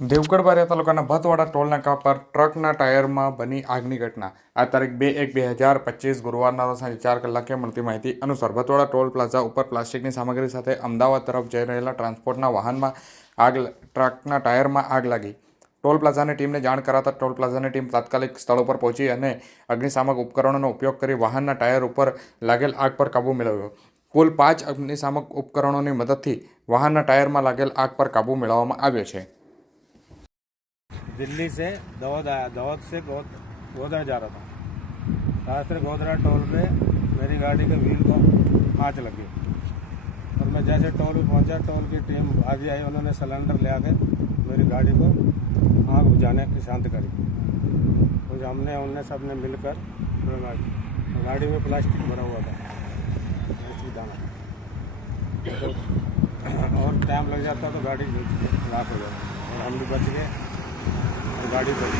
દેવગઢ બારિયા તાલુકાના ભતવાડા ટોલનાકા પર ટ્રકના ટાયરમાં બની આગની ઘટના. આ તારીખ 2/1/2025 ગુરુવારના રોજ સાંજે 4 કલાકે મળતી માહિતી અનુસાર ભતવાડા ટોલ પ્લાઝા ઉપર પ્લાસ્ટિકની સામગ્રી સાથે અમદાવાદ તરફ જઈ રહેલા ટ્રાન્સપોર્ટના વાહનમાં ટ્રકના ટાયરમાં આગ લાગી. ટોલ પ્લાઝાની ટીમને જાણ કરાતા ટોલ પ્લાઝાની ટીમ તાત્કાલિક સ્થળ ઉપર પહોંચી અને અગ્નિશામક ઉપકરણોનો ઉપયોગ કરી વાહનના ટાયર ઉપર લાગેલ આગ પર કાબૂ મેળવ્યો. કુલ 5 અગ્નિશામક ઉપકરણોની મદદથી વાહનના ટાયરમાં લાગેલ આગ પર કાબૂ મેળવવામાં આવ્યો છે. दिल्ली से दाऊद आया, दाऊद से गोधरा जा रहा था. रास्ते गोधरा टोल पे मेरी गाड़ी के व्हील को आँच लगी और मैं जैसे टोल पे पहुंचा, टोल की टीम आगे आई. उन्होंने सिलेंडर ले आके मेरी गाड़ी को आग बुझाने की शांत करी. कुछ हमने उनने सब ने मिलकर गाड़ी में प्लास्टिक भरा हुआ था, प्लास्टिक दाना, तो और टाइम लग जाता तो गाड़ी राख हो जाती और हम भी बच गए. गाड़ी बची.